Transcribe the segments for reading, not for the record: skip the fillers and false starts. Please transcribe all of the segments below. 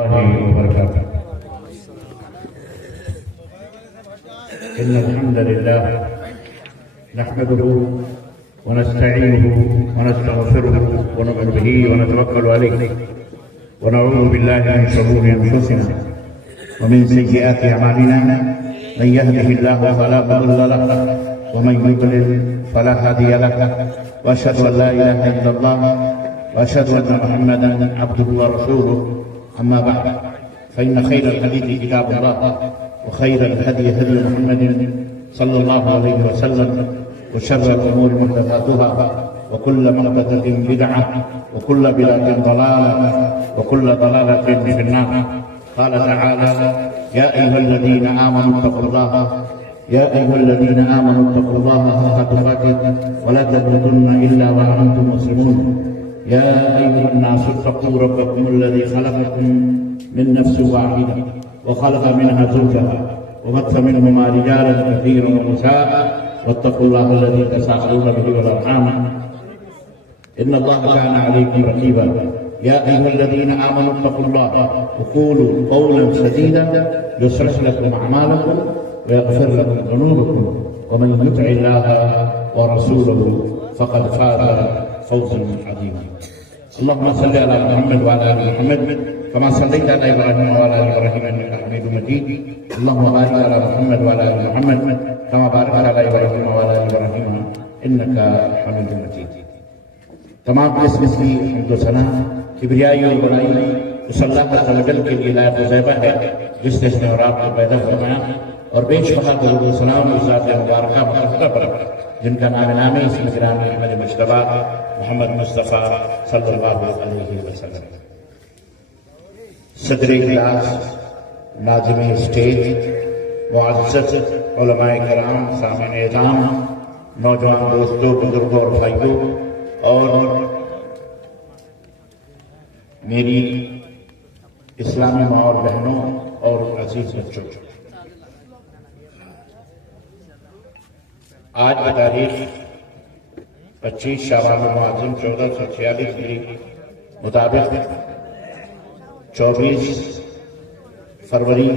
الله وبركاته. إن الحمد لله نحمده ونستعينه ونستغفره ونؤمن به ونتوكل عليه ونعوذ بالله من شرور أنفسنا ومن سيئات أعمالنا. من يهده الله فلا مضل له ومن يضلل فلا هادي له. وأشهد أن لا إله إلا الله وأشهد أن محمدا عبده ورسوله. أما بعد فإن خير الحديث كتاب الله وخير الهدي هدي محمد صلى الله عليه وسلم وشر الأمور محدثاتها وكل محدثة بدعة وكل بدعة ضلالة وكل ضلالة في النار. قال تعالى: يا أيها الذين آمنوا اتقوا الله حق تقاته ولا تموتن إلا وأنتم مسلمون. يا أيها الناس اتقوا ربكم الذي خلقكم من نفس واحدة وخلق منها زوجها وبث منهما رجالا كثيرا ونساء واتقوا الله الذي تساءلون به والأرحام إن الله كان عليكم رقيبا. يا أيها الذين آمنوا اتقوا الله وقولوا قولا سديدا يصلح لكم أعمالكم ويغفر لكم ذنوبكم ومن يطع الله ورسوله فقد فاز فوزا عظيما. اللهم صل على محمد وعلى آل محمد كما صليت على إبراهيم وعلى آل إبراهيم إنك حميد مجيد. اللهم بارك على محمد وعلى آل محمد كما باركت على إبراهيم وعلى آل إبراهيم إنك حميد مجيد. تمام قسم کی حمد و ثنا کبریائی اور بڑائی اس اللہ عز و جل کے لیے لائق و زیبہ ہے جس نے اس میں اور آپ کو پیدا فرمایا، اور بے شبہ درود و سلام اس ذات مبارکہ مقدسہ پر جن کا نام نامی اس گرامی احمد مجتبیٰ محمد مصطفیٰ صلی اللہ علیہ وسلم. صدر اجلاس، ناظم اسٹیج، معزز علماء کرام، سامعین اعظام، نوجوان دوستوں، بزرگوں اور بھائیوں، اور میری اسلامی ماں اور بہنوں اور عزیز بچوں، آج کی تاریخ 25 شعبان المعظم 1446 ہجری مطابق 24 فروری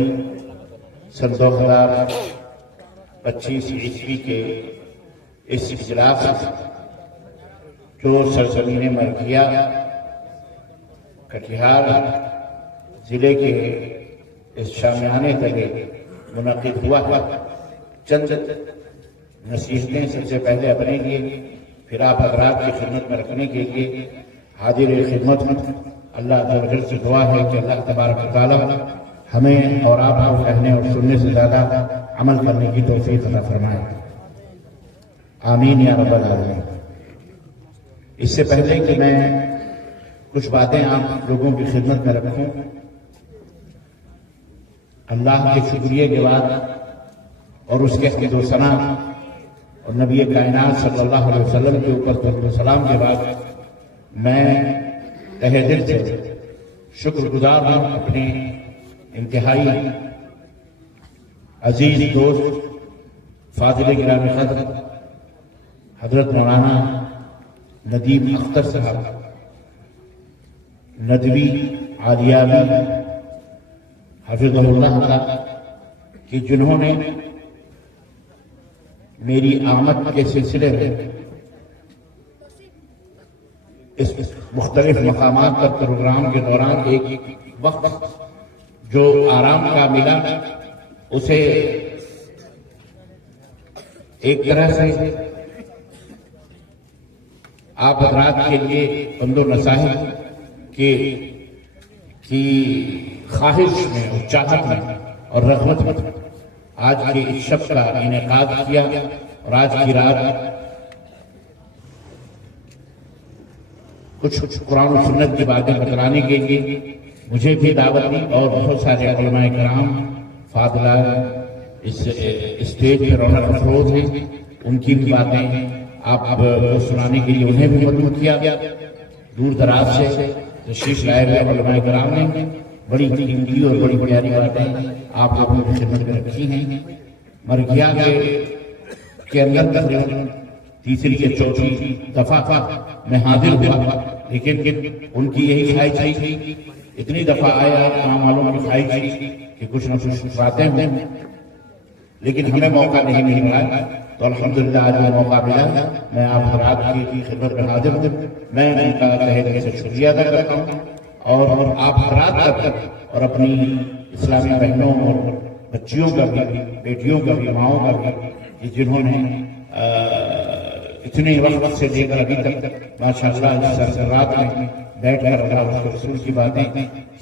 سن 2025 عیسوی کے اس اجلاس جو سرزمین مرگیا کٹیہار ضلع کے اس شامیانے تلے منعقد ہوا ہے. چند نصیحتیں سب سے پہلے اپنے لیے، پھر آپ حضرات کی خدمت میں رکھنے کے لیے حاضر خدمت ہوں. اللہ عز و جل سے دعا ہے کہ اللہ تبارک و تعالی ہمیں اور آپ کو کہنے اور سننے سے زیادہ عمل کرنے کی توفیق عطا فرمائے. آمین یا رب العالمین. اس سے پہلے کہ میں کچھ باتیں آپ لوگوں کی خدمت میں رکھوں، اللہ کے شکریہ کے بعد اور اس کے حمد و ثنا اور نبی کائنات صلی اللہ علیہ وسلم کے اوپر درود و سلام کے بعد میں تہہ دل سے شکر گزار ہوں اپنے انتہائی عزیز دوست فاضل گرامی قدر حضرت مولانا ندیم اختر صاحب ندوی عالیاوی حفظہ اللہ کہ جنہوں نے میری آمد کے سلسلے میں اس مختلف مقامات پر پروگرام کے دوران ایک وقت جو آرام کا ملا اسے ایک طرح سے آپ حضرات کے لیے بند و نصاحت کی خواہش میں اور چاہت میں اور رغبت میں آج کے اس شب کا انعقاد کیا، اور آج کی رات کچھ قرآن و سنت کی باتیں بتلانے کے لیے مجھے بھی دعوت دی، اور بہت سارے علماء کرام فاضلہ اس اسٹیج پہ رونق افروز ہیں، ان کی بھی باتیں آپ کو سنانے کے لیے انہیں بھی مدعو کیا. دور دراز سے تشریف لائے ہوئے علماء کرام نے بڑی قیمتی اور بڑی پیاری باتیں آپ لوگوں کی خدمت میں رکھی ہیں. مرگیا کے اندر تقریباً تیسری یا چوتھی دفعہ میں حاضر ہوا، لیکن ان کی یہی خواہش تھی اتنی دفعہ آیا کام والوں کی خواہش تھی کہ کچھ نہ کچھ باتیں ہوں، لیکن ہمیں موقع نہیں مل رہا ہے، تو الحمدللہ آج وہ موقع ملا۔ میں آپ حضرات کی خدمت میں حاضر ہوں، میں ان کا تہہ دل سے شکریہ ادا کرتا ہوں، اور آپ حضرات کا اور اپنی اسلامی بہنوں اور بچیوں کا بھی، بیٹیوں کا بھی، ماؤں کا بھی، کہ جنہوں نے اتنے وقت سے لے کر ابھی تک ماشاءاللہ اس سرسرات میں بیٹھ کر اللہ کے رسول کی باتیں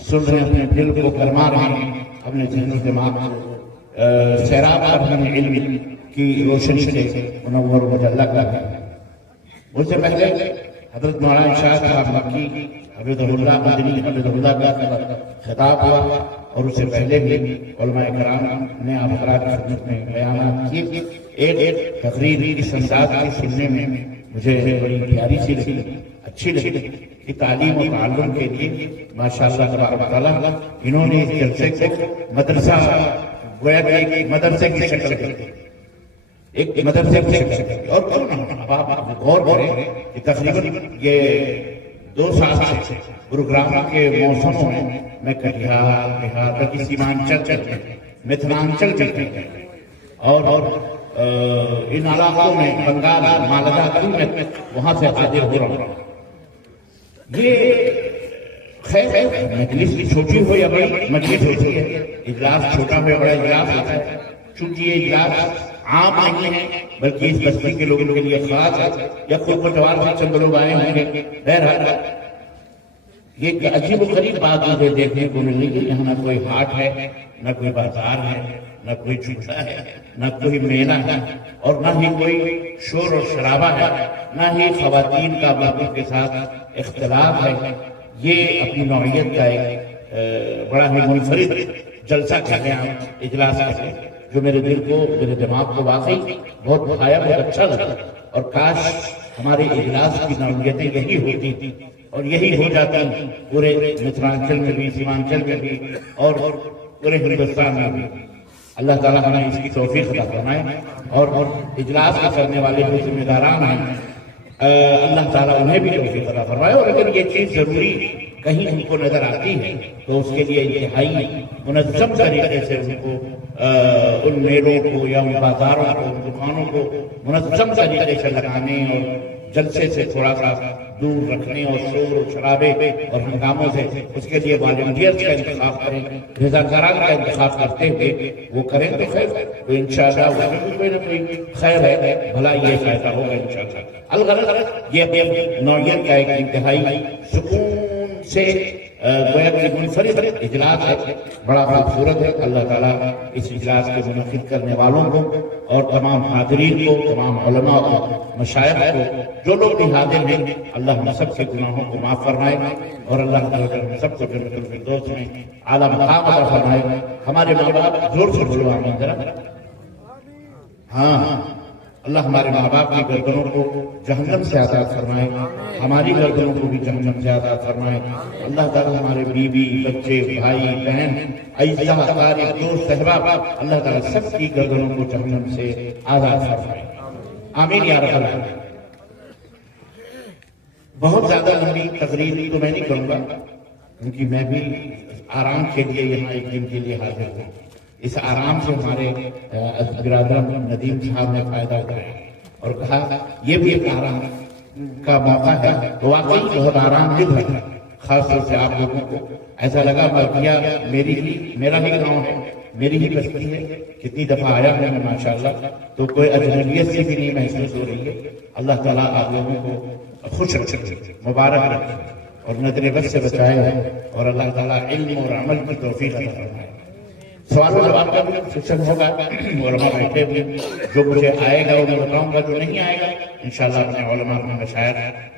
سن رہے ہیں، اپنے دل کو گرما رہے ہیں، اپنے ذہن و دماغ کو سیراب کر رہے ہیں، علم کی روشنی سے منور مجلہ کر رہے ہیں۔ مجھ سے پہلے حضرت مولانا شاہ صاحب مکی حفظہ اللہ مدنی حفظہ اللہ کا خطاب ہوا، اور اس سے پہلے بھی علماء کرام نے آپ حضرات کی خدمت میں بیانات کیے۔ ایک تقریر اس انداز کی سننے میں مجھے بڑی پیاری سی لگی، اچھی لگی کہ تعلیم و تعلم کے لیے ماشاءاللہ تبارک تعالیٰ انہوں نے اس جلسے کو مدرسہ گویا کہ ایک مدرسے کی شکل دی، ایک مدرسے کی شکل دی۔ اور کیوں نہ آپ غور کریں کہ تقریباً یہ 2 سال سے گروگرام کے موسموں میں کٹیہار، بہار، بلکہ سیمانچل چلتے ہیں، متھرانچل چلتے ہیں، اور ان علاقوں میں بنگال، مالدہ میں وہاں سے حاضر ہو رہا ہوں۔ یہ خیر مجلس بھی چھوٹی ہو یا بڑی، مجلس ہوتی ہے، اجلاس چھوٹا ہو یا بڑا اجلاس ہوتا ہے، چونکہ یہ اجلاس عام نہیں ہے بلکہ اس بستی کے لوگوں کے لیے خاص ہے، یا خود پتوار سے چند لوگ آئے ہوں گے۔ بہرحال یہ عجیب و غریب بات مجھے دیکھنے کو مل رہی ہے، یہاں نہ کوئی ہاٹ ہے، نہ کوئی بازار ہے، نہ کوئی جھوٹا ہے، نہ کوئی میلہ ہے، اور نہ ہی کوئی شور اور شرابہ ہے، نہ ہی خواتین کا مردوں کے ساتھ اختلاف ہے۔ یہ اپنی نوعیت کا ایک بڑا ہی منفرد جلسہ کر رہے ہیں، اجلاس کر رہے ہیں، جو میرے دل کو، میرے دماغ کو واقعی بہت بھایا، بہت اچھا لگا۔ اور کاش ہمارے اجلاس کی نوعیتیں یہی ہوتی تھی اور یہی ہو جاتی پورے متھرانچل میں بھی، سیمانچل میں بھی، اور پورے ہندوستان میں بھی۔ اللہ تعالیٰ ہمیں اس کی توفیق عطا فرمائے، اور اجلاس میں کرنے والے جو ذمہ داران ہیں اللہ تعالیٰ انہیں بھی توفیق عطا فرمائے۔ اور اگر یہ چیز ضروری کہیں ان کو نظر آتی ہے تو اس کے لیے انتہائی منظم طریقے سے ان کو ان میلوں کو یا ان بازاروں کو، ان دکانوں کو منظم طریقے سے لگانے اور جلسے سے تھوڑا سا دور رکھنے، اور شور و شرابے اور ہنگاموں سے اس کے لیے والنٹیئرز کا انتخاب کریں، رضاکاران کا انتخاب کرتے ہوئے وہ کریں تو خیر، تو انشاءاللہ اس میں بھی کوئی نہ کوئی خیر ہے، بھلا یہ فائدہ ہوگا انشاءاللہ۔ الغرض یہ نوعیت کا ایک انتہائی سکون سے گویا کہ منفرد اجلاس ہے، بڑا خوبصورت ہے۔ اللہ تعالیٰ اس اجلاس کے منعقد کرنے والوں کو اور تمام حاضرین کو، تمام علماء کو، مشائخ کو، جو لوگ بھی حاضر ہیں، اللہ ہم سب کے گناہوں کو معاف فرمائے، اور اللہ تعالیٰ ہم سب کو جنت الفردوس میں اعلیٰ مقام عطا فرمائے۔ ہمارے ماں باپ، زور سے بولو آمین ذرا۔ ہاں، اللہ ہمارے ماں باپ کی گردنوں کو جہنم سے آزاد فرمائے، ہماری گردنوں کو بھی جہنم سے آزاد فرمائے۔ اللہ تعالیٰ ہمارے بیوی، بچے، بھائی، بہن، اعزا، اقارب، دوست، احباب، اللہ تعالیٰ سب کی گردنوں کو جہنم سے آزاد فرمائے، آمین یا رب العالمین۔ بہت زیادہ لمبی تقریر تو میں نہیں کروں گا، کیونکہ میں بھی آرام کے لیے یہاں ایک دن کے لیے حاضر ہوں۔ اس آرام سے ہمارے برادر ندیم صاحب نے فائدہ اٹھایا اور کہا یہ بھی ایک آرام کا موقع ہے، تو واقعی بہت آرام دل ہے۔ خاص طور سے آپ لوگوں کو ایسا لگا بلکہ میرا ہی گاؤں ہے، میری ہی بستی ہے، کتنی دفعہ آیا ہوں میں ماشاءاللہ، تو کوئی اجنبیت سے بھی نہیں محسوس ہو رہی ہے۔ اللہ تعالیٰ آپ لوگوں کو خوش رکھے، مبارک رکھے، اور نظر بد سے بچائے، اور اللہ تعالیٰ علم اور عمل کی توفیق عطا فرمائے۔ سوال و جواب کا بھی سیشن ہوگا، علماء بیٹھے ہوئے، جو مجھے آئے گا وہ میں بتاؤں گا، جو نہیں آئے گا انشاءاللہ اپنے علماء اپنے مشاہد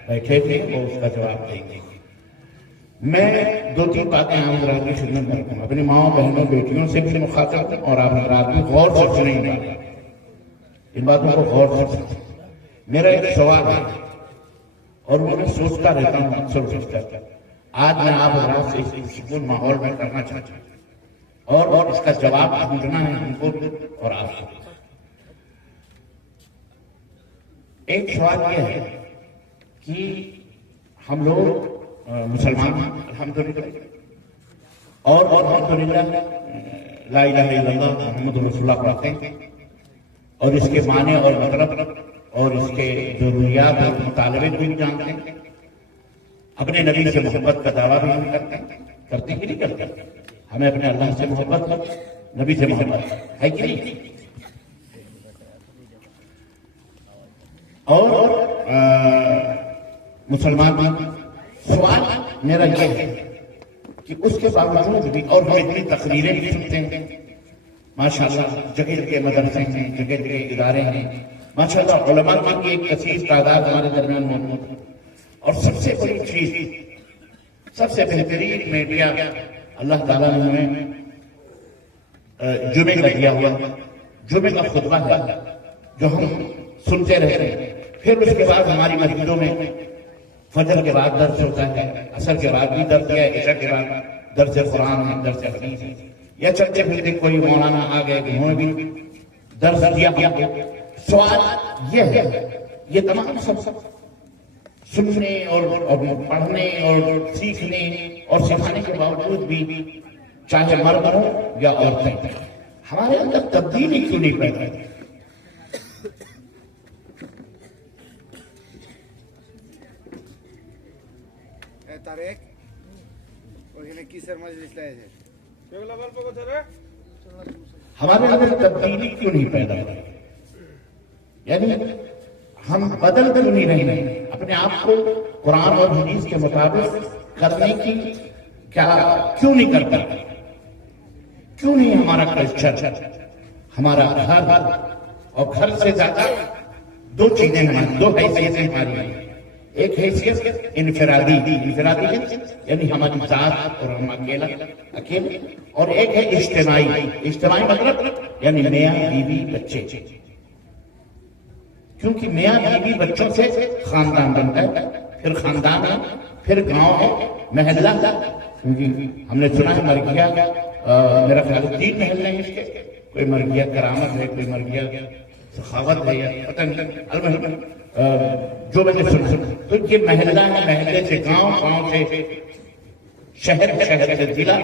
بیٹھے ہوئے وہ اس کا جواب دیں گے۔ میں 2-3 باتیں عام حضرات کی خدمت میں رکھوں، اپنی ماؤں، بہنوں، بیٹیوں سے بھی مخاطب ہوں، اور آپ حضرات بھی غور سے سنیں، ان باتوں کو غور سے سنیں۔ میرا ایک سوال ہے اور میں سوچتا رہتا ہوں، اکثر سوچتا رہتا ہوں، آج میں آپ حضرات سے اس سکون ماحول میں کرنا چاہتا ہوں، اور اس کا جواب ڈھونڈنا ہے ہم کو اور آپ کو۔ ایک سوال یہ ہے کہ ہم لوگ مسلمان الحمدللہ، اور الحمدللہ لا الہ الا اللہ محمد رسول اللہ پڑھتے ہیں اور اس کے معنی اور مطلب اور اس کے ضروریات اور مطالبے کو بھی جانتے ہیں. اپنے نبی سے محبت کا دعویٰ بھی ہم کرتے ہیں کہ نہیں کرتے؟ ہمیں اپنے اللہ سے محبت نبی سے محبت ہے کہ نہیں؟ اور مسلمان سوال میرا یہ ہے کہ اس کے باوجود بھی اور ہم اتنی تقریریں بھی سنتے ہیں ماشاءاللہ، جگہ جگہ مدرسے ہیں، جگہ جگہ ادارے ہیں، ماشاءاللہ علماء کی ایک کثیر تعداد ہمارے درمیان موجود ہے. اور سب سے بڑی چیز، سب سے بہترین میڈیا اللہ تعالیٰ نے ہمیں جمعے کا دیا ہوا، جمعے کا خطبہ ہے جو ہم سنتے رہتے ہیں. پھر اس کے بعد ہماری مسجدوں میں فجر کے بعد درس ہوتا ہے، عصر کے بعد بھی درس ہے، عشاء کے بعد درس قرآن ہے، درس حدیث ہے، یا چلتے پھرتے کوئی مولانا آ گئے انہوں نے بھی درس دیا. سوال یہ ہے، یہ تمام سب سننے اور پڑھنے اور سیکھنے اور سکھانے کے باوجود بھی چاہے مرد ہوں یا عورتیں، ہمارے اندر تبدیلی کیوں نہیں پیدا ہوتی؟ ہمارے اندر تبدیلی کیوں نہیں پیدا ہوتی؟ یعنی ہم بدل کیوں نہیں رہے؟ اپنے آپ کو قرآن اور حدیث کے مطابق کرنے کی کیوں نہیں کرتا؟ کیوں نہیں ہمارا کلچر، ہمارا گھر اور گھر سے زیادہ دو چیزیں ہماری، دو حیثیتیں ہماری ہیں. ایک حیثیت انفرادی یعنی ہماری ذات اور ہم اکیلے، اور ایک ہے اجتماعی مطلب یعنی میاں بیوی بچے. کیونکہ میاں بیوی بچوں سے خاندان بنتا ہے، پھر خاندان ہے، پھر گاؤں ہے، محلہ ہے. کیونکہ ہم نے سنا ہے مرگیا، میرا خیال 3 محلے ہیں اس کے، کوئی مرگیا کرامت ہے، کوئی مرگیا سخاوت ہے، یا پتہ نہیں، جو میں نے سنا. تو یہ محلہ ہے، محلے سے گاؤں، گاؤں سے شہر، شہر سے ضلع،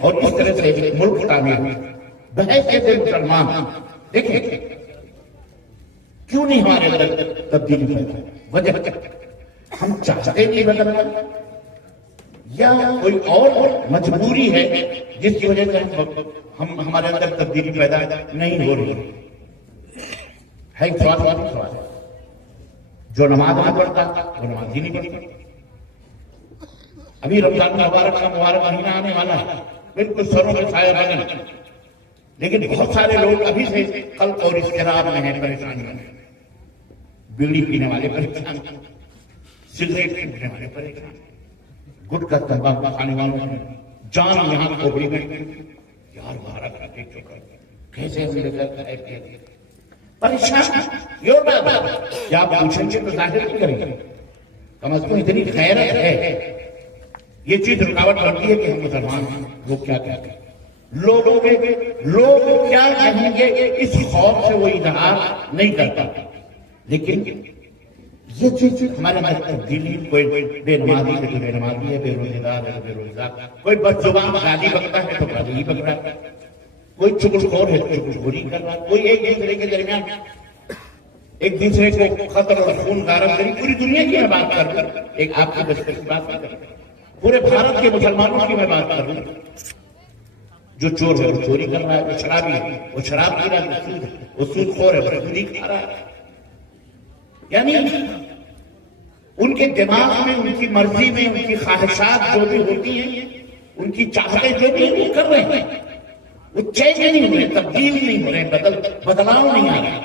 اور اس طرح سے ملک تعمیر. بحیثیت مسلمان دیکھیں کیوں نہیں ہمارے اندر تبدیلی پیدا؟ وجہ ہم چاہتے نہیں بدلنا، یا کوئی اور مجبوری ہے جس کی وجہ سے ہمارے اندر تبدیلی پیدا نہیں ہو رہی ہے. سوال جو نماز نہ پڑھتا وہ نماز ہی نہیں پڑھتا. ابھی رمضان مبارک کا مبارک مہینہ آنے والا ہے، بالکل سروں میں سایہ بنا، لیکن بہت سارے لوگ ابھی سے قلق اور اضطراب میں ہیں، پریشان ہیں. بیڑی پینے والے پریشان، سگریٹ پینے والے پریشان، گٹکا تمباکو کھانے والوں میں جان یہاں کھوپڑی میں. یار مہارا کھاتے چکا کیسے ہم لے کر پریشان. کیا آپ پوچھیں گے تو ظاہر نہیں کریں گے، کم از کم اتنی غیرت ہے. یہ چیز رکاوٹ بنتی ہے کہ ہم مسلمان ہیں، وہ کیا کہتے ہیں، لوگ کیا کہیں گے، اس خوف سے وہ اظہار نہیں کرتا. لیکن یہ چیز ہمارے اندر تبدیلی، کوئی بے نمازی ہے تو بے نمازی ہے، بے روزے دار ہے تو بے روزے دار، کوئی بدزبان گالی بکتا ہے تو گالی ہی بک رہا ہے، کوئی چغل خور ہے تو چغل خوری کر رہا ہے، کوئی ایک دوسرے کے درمیان ایک دوسرے کو قتل اور خون غارت کری. پوری دنیا کی میں بات کر رہا ہوں، ایک آپ کی بچے کی بات نہیں کر رہا، پورے بھارت کے مسلمانوں کی میں بات کر رہا ہوں. جو چور ہے وہ چوری کر رہا ہے، وہ شرابی ہے وہ شراب پی رہا ہے، وہ سود خور ہے وہ سود ہی کھا رہا ہے. یعنی ان کے دماغ میں، ان کی مرضی میں، ان کی خواہشات جو بھی ہوتی ہیں، ان کی چاہتیں جو بھی وہ کر رہے ہیں، وہ چینج نہیں ہو رہے، تبدیل نہیں ہو رہے، بدلاؤ نہیں آ رہا.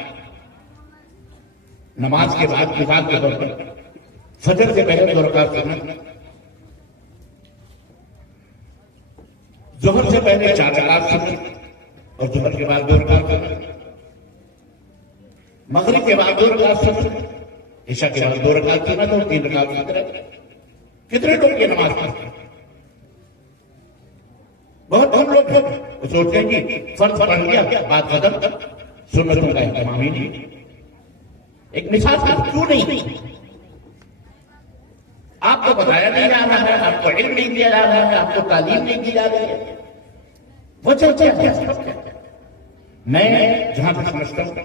نماز کے بعد مثال کے طور پر فجر سے پہلے 2 رکعت کرنا، ظہر سے پہلے 4 رکعت کرنا، اور ظہر کے بعد 2 رکعت کرنا، مغرب کے بعد 2 رکعت کرنا، عشاء کے بعد 2 رکعت کرنا، تو 3 رکعت کرنا. کتنے لوگ یہ نماز پڑھتے ہیں؟ بہت کم لوگ سوچتے ہیں کہ فرض پڑھ لیا بات ختم، سنتوں کا اہتمام ہی نہیں. ایک مثال کیوں نہیں؟ آپ کو کو بتایا نہیں جا رہا ہے، آپ کو علم نہیں دیا جا رہا ہے، آپ کو تعلیم نہیں دی جا رہی ہے، وجہ کیا ہے؟ میں جہاں تک سمجھتا ہوں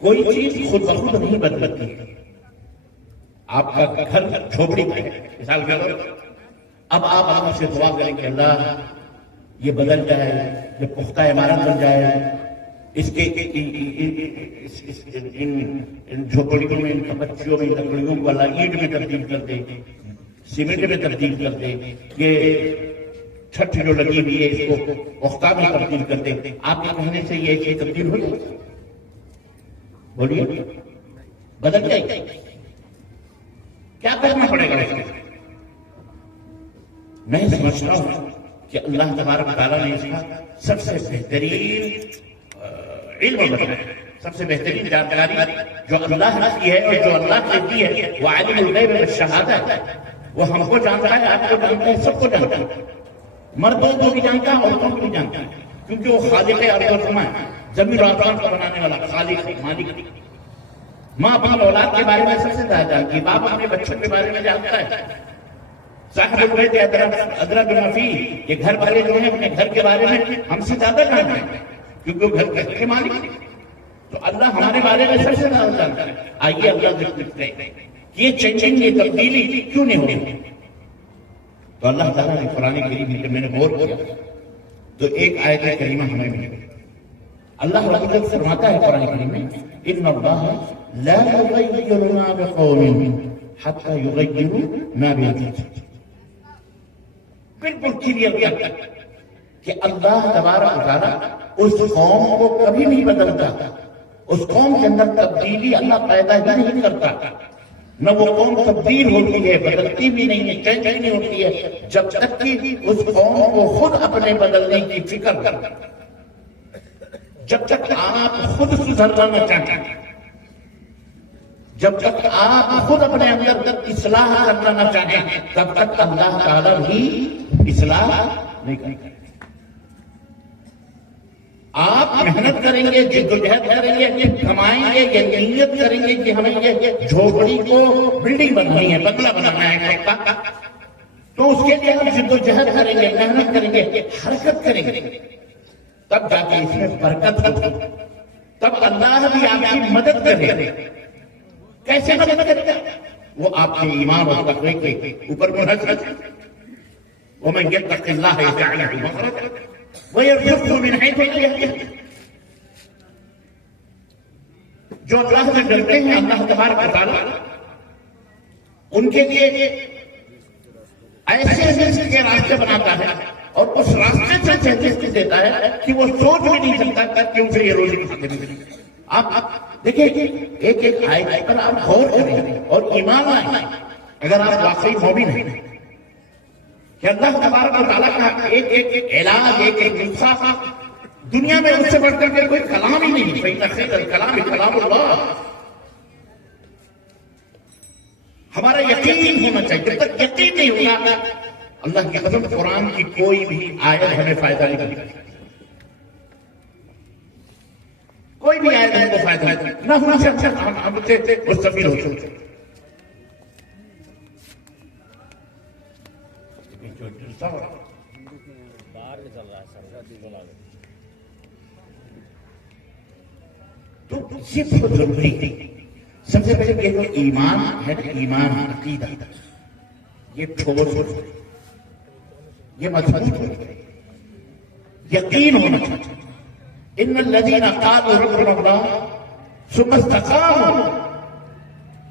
کوئی چیز خود بخود نہیں بدلتی ہے. آپ کا گھر جھوپڑی ہے مثال کے طور پر، اب آپ اللہ سے دعا کریں کہ اللہ یہ بدل جائے، یہ پختہ عمارت بن جائے، اس کے ان جھوپڑیوں میں، ان کپچیوں میں، لکڑیوں کو اللہ اینٹ میں تبدیل کر دے، سیمنٹ میں تبدیل کر دے، یہ چھت جو لگی ہوئی ہے اس کو پختہ میں تبدیل کر دے. آپ کے کہنے سے یہ چیز تبدیل ہو جائے؟ بولیے، بدل جائے؟ کیا کرنا پڑے گا اس کے؟ میں سمجھتا ہوں کہ اللہ تبارک تعالیٰ نے اس کا سب سے بہترین علم بتایا، سب سے بہترین جانکاری جو اللہ نے کی ہے اور جو اللہ نے دی ہے، وہ عالم الغیب والشہادہ ہے. وہ ہم کو جانتا ہے، آپ کو جانتا ہے، سب کو جانتا ہے، مردوں کو بھی جانتا ہے، عورتوں کو بھی جانتا ہے، کیونکہ وہ خالق ارض و سماء، زمین و آسمان کو بنانے والا خالق مالک. ماں اپنی اولاد کے بارے میں سب سے زیادہ جانتی ہے، باپ اپنے بچوں کے بارے میں جانتا ہے. صاحب البیت ادری بما فیہ، یہ گھر والے جو ہیں اپنے گھر کے بارے میں ہم سے زیادہ جانتے ہیں، کیونکہ وہ گھر کے مالک ہیں. تو اللہ ہمارے بارے میں سب سے زیادہ جانتا ہے. آئیے اللہ سے پوچھتے ہیں کہ یہ چینجنگ، یہ تبدیلی کیوں نہیں ہو رہی؟ تو اللہ تعالیٰ نے قرآن کریم میں جب میں نے غور کیا تو ایک آیت کریمہ ہمیں ملی. اللہ رب العزت فرماتا ہے قرآن کریم میں، ان اللہ لا یغیر ما بقوم حتی یغیروا ما بانفسہم. بالکل کلیئر کیا کہ اللہ تبارک و تعالیٰ اس قوم کو کبھی نہیں بدلتا، اس قوم کے اندر تبدیلی اللہ پیدا ہی نہیں کرتا. نہ وہ قوم تبدیل ہوتی ہے، بدلتی بھی نہیں ہے، چینج بھی نہیں ہوتی ہے، جب تک کہ اس قوم کو خود اپنے بدلنے کی فکر کرتا. جب تک آپ خود سدھرنا نہ چاہیں، جب تک آپ خود اپنے اندر اصلاح کرنا نہ چاہیں، تب تک اللہ تعالیٰ بھی اصلاح نہیں کرتے. آپ محنت کریں گے، جدوجہد کریں گے، کمائیں گے، یہ نیت کریں گے کہ ہمیں یہ جھوپڑی کو بلڈنگ بنانی ہے، بنگلہ بنانا ہے، تو اس کے لیے ہم جدوجہد کریں گے، محنت کریں گے، حرکت کریں گے، تب جا کے اس میں برکت ہوگی، تب اللہ بھی آپ کی مدد کرے گا. کیسے مدد کرے گا؟ وہ آپ کے ایمان اور تقوی کے اوپر منحصر ہے. وَمَنْ يَتَّقِ اللَّهَ يَجْعَلْ لَهُ مَخْرَجًا وَيَرْزُقْهُ مِنْ حَيْثُ لَا يَحْتَسِبُ. جو اللہ سے ڈرتے ہیں اللہ تبارک و تعالیٰ ان کے لیے ایسے رزق کے راستے بناتا ہے اور اس راستے سے ایسے رزق دیتا ہے کہ وہ سوچ بھی نہیں سکتا کہ اسے یہ روزی کھاتے ملے. آپ دیکھیں ایک ایک آیت پر آپ غور کریں اور ایمان لائیں. اگر آپ واقعی مومن ہیں کہ اللہ تبارک و تعالیٰ کا ایک ایک علاج، ایک ایک نسخہ دنیا میں اس سے بڑھ کر کے کوئی کلام ہی نہیں. فإن خير الكلام كلام اللہ. ہمارا یقین ہونا چاہیے. جب تک یقین نہیں ہوگا اللہ کی قسم قرآن کی کوئی بھی آیت ہمیں فائدہ نہیں کرے گی. کوئی بھی آیت ہم کو فائدہ نہیں، نہ ہونا سے اچھا ہم سے مستفید ہو سکتے. تو صرف ضروری ہے سب سے پہلے یہ جو ایمان ہے نا، ایمان عقیدہ، یہ ٹھوس ہو جائے، یہ مضبوط ہو جائے، یقین ہونا چاہیے. ان الذین قالوا ربنا اللہ ثم استقاموا.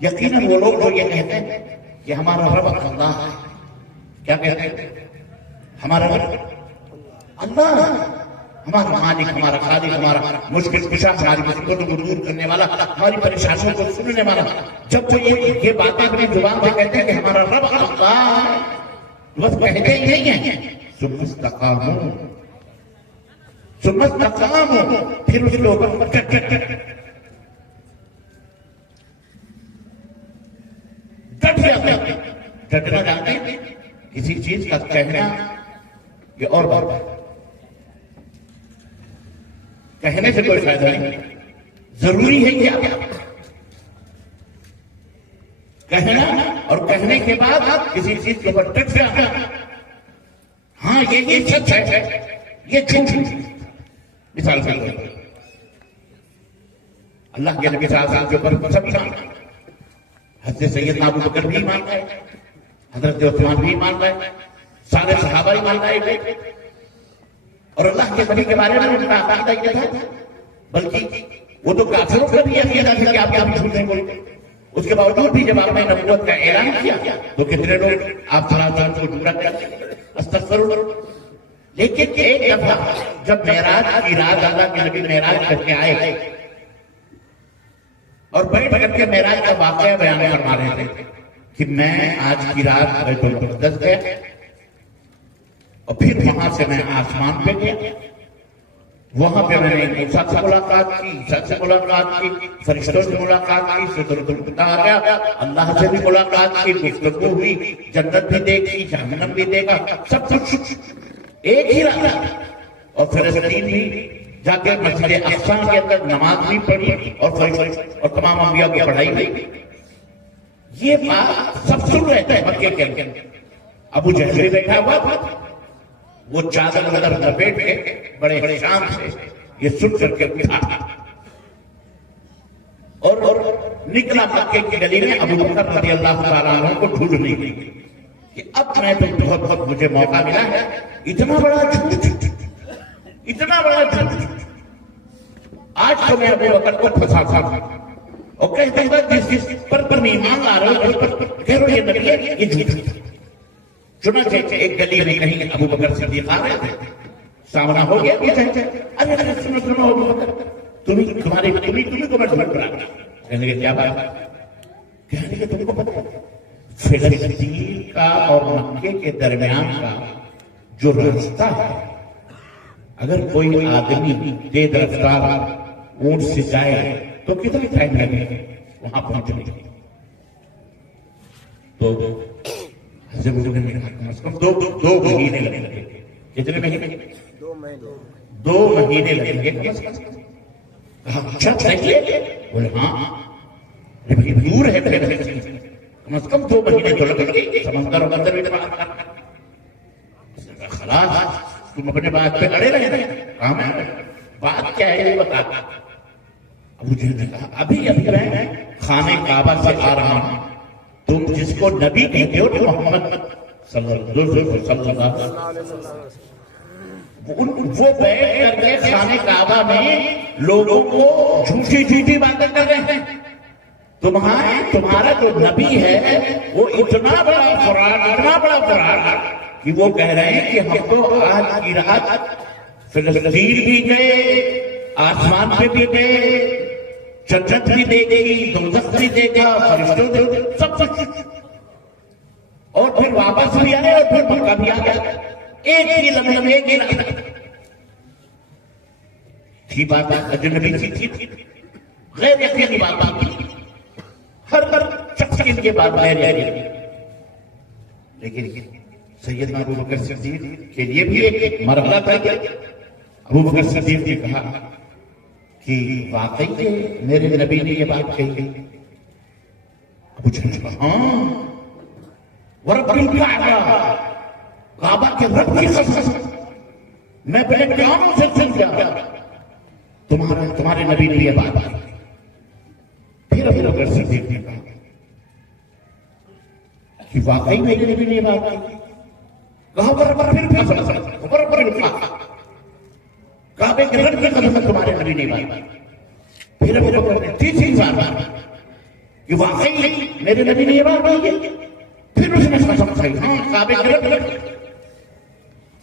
یقیناً وہ لوگ جو یہ کہتے ہیں کہ ہمارا رب اللہ ہے. کیا کہتے ہیں؟ ہمارا رب اللہ، ہمارا مالک، ہمارا خالق، ہمارا مشکل کشا، ہماری مصیبتوں کو دور کرنے والا، ہماری پریشانیوں کو سننے والا. جب وہ یہ باتیں اپنی زبان سے کہتے ہیں کہ ہمارا رب اللہ ہے، بس کہتے ہی نہیں ہیں. ثم استقاموا، ثم استقاموا، پھر اس کے اوپر ڈٹ جاتے ہیں. ڈٹنا جانتے ہیں کسی چیز کا کہنا یہ اور بات ہے، کہنے سے کوئی فائدہ نہیں. ضروری ہے کیا کہنا اور کہنے کے بعد کسی چیز کے اوپر ٹک جانا، ہاں یہ سچ ہے، یہ جھوٹ ہے۔ مثال کے طور پر اللہ کے نبی صلی اللہ علیہ وسلم کے اوپر سب ایمان، حضرت سیدنا ابو بکر بھی ایمان لائے، حضرت عثمان بھی ایمان لائے، سارے صحابہ ایمان لائے گئے، اور اللہ کے نبی کے بارے میں ان کا عقیدہ یہ تھا، بلکہ وہ تو کافروں کا بھی عقیدہ تھا کہ آپ جھوٹ نہیں بولتے، اس کے باوجود بھی جب آپ نے نبوت کا اعلان کیا تو کتنے لوگ آپ صلی کو جھوٹا کرتے، استغفر اللہ۔ لیکن ایک دفعہ جب معراج کی رات اللہ کے نبی معراج کر کے آئے اور بیٹھ کر کے معراج کا واقعہ بیان فرما رہے تھے کہ میں آج کی رات بیت المقدس گیا اور پھر وہاں سے میں آسمان پہ گیا، وہاں پہ میں نے موسیٰ سے ملاقات کی، عیسیٰ سے ملاقات کی، فرشتوں سے ملاقات کی، سدرۃ المنتہا آیا، اللہ سے بھی ملاقات کی، گفتگو ہوئی، جنت بھی دیکھی، جہنم بھی دیکھا، سب کچھ ایک ہی رات، اور فلسطین بھی جا کے مسجد اقصیٰ کے اندر نماز بھی پڑھی اور تمام انبیاء کی پڑھائی بھی۔ یہ بات سب سن رہے تھے مکے کے اندر۔ ابو جہل بھی بیٹھا ہوا تھا، وہ چادر ادھر لپیٹ کے بڑے شان سے یہ سن کر کے اٹھا اور نکلا مکے کی گلی میں ابو بکر رضی اللہ تعالیٰ عنہ کو ڈھونڈنے کے لیے کہ اب میں تو بہت مجھے موقع ملا ہے، اتنا بڑا جھوٹ، اتنا بڑا جھوٹ، آج تو میں ابو بکر کو پھنسا تھا اور کہتے ہیں جس پر ایمان آ رہا ہے اس پر کہہ رہو یہ نبی ہے، یہ جھوٹ۔ چنانچہ ایک گلی میں کہیں ابو بکر صدیق آ رہے تھے، سامنا ہو گیا، ارے سنو ابو بکر، تمہیں کو میں جھوٹ بنا، کہنے کے کیا بات، کہنے کے تم کو پتہ فلسطین کا اور مکے کے درمیان کا جو راستہ ہے، اگر کوئی آدمی تیز رفتار اونٹ سے جائے تو کتنا ٹائم لگے وہاں پہنچنے کے؟ تو کم از کم 2 مہینے لگیں گے۔ کتنے مہینے؟ 2 مہینے لگیں گے۔ اچھا صحیح ہے، بولے ہاں دور ہے، کم از کم 2 مہینے تو لگیں گے، سمندر ومندر میں خلاص تم اپنے بات پہ اڑے رہے ہیں، کام ہے، بات کیا ہے یہ بتا۔ ابو جہل نے کہا ابھی میں خانہ کعبہ سے آ رہا ہوں، تم جس کو نبی کہتے ہو تو محمد صلی اللہ علیہ وسلم وہ بیٹھ کر کے خانہ کعبہ میں لوگوں کو جھوٹی باتیں کر رہے ہیں، تمہارا جو نبی ہے وہ اتنا بڑا فراڈ کہ وہ کہہ رہے ہیں کہ ہم تو آج کی رات فلسطین بھی گئے، آسمان پہ بھی گئے، جنت بھی دیکھی، دوزخ بھی دیکھا، فرشتوں سے سب کچھ، اور پھر واپس بھی آئے اور پھر مکہ بھی آ گیا، ایک ہی لمحے میں ایک ہی رات تھی۔ بات اجنبی سی تھی، غیر یقینی بات تھی، ہر شخص کے بعد غیر یقینی، لیکن سیدنا ابو بکر صدیق کے لیے بھی ایک مرحلہ تھا۔ ابو بکر صدیق نے کہا کہ واقعی میرے نبی نے یہ بات کہی ہے؟ ابو جہل نے کہا ہاں، ورب الکعبہ، کعبہ کے رب کی قسم، میں اپنے کانوں سے سن گیا تمہارے نبی نے یہ بات کہی۔ پھر ابو بکر صدیق نے کہا کہ واقعی میرے نبی نے یہ بات کہی؟ کہا برابر کعبے کے رب کی قسم تمہارے نبی نے بات۔ پھر ابو بکر نے تیسری بار کہ واقعی میرے نبی نے یہ بات کہی ہے؟ پھر اس نے قسم کھائی ہاں کعبے کے رب،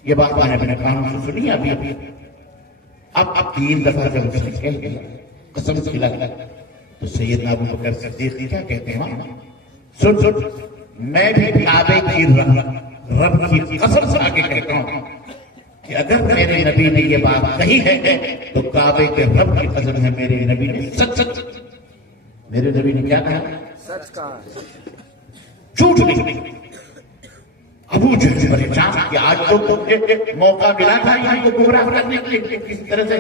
یہ بات میں نے اپنے کانوں سے سنی ابھی اب 3 دفعہ جب اس نے کہہ دیا قسم کھلا تو سیدنا ابو بکر صدیق کیا کہتے ہیں سن میں بھی کعبے کی رب کی قسم سے آگے کہتا ہوں کہ اگر میرے نبی نے یہ بات کہی ہے تو کعبے کے رب کی قسم ہے میرے نبی نے سچ میرے نبی نے کیا کہا؟ سچ کہا، جھوٹ نہیں۔ ابو جہل پریشان کہ آج تو موقع ملا تھا یہاں کو گمراہ کرنے کے لیے، کسی طرح سے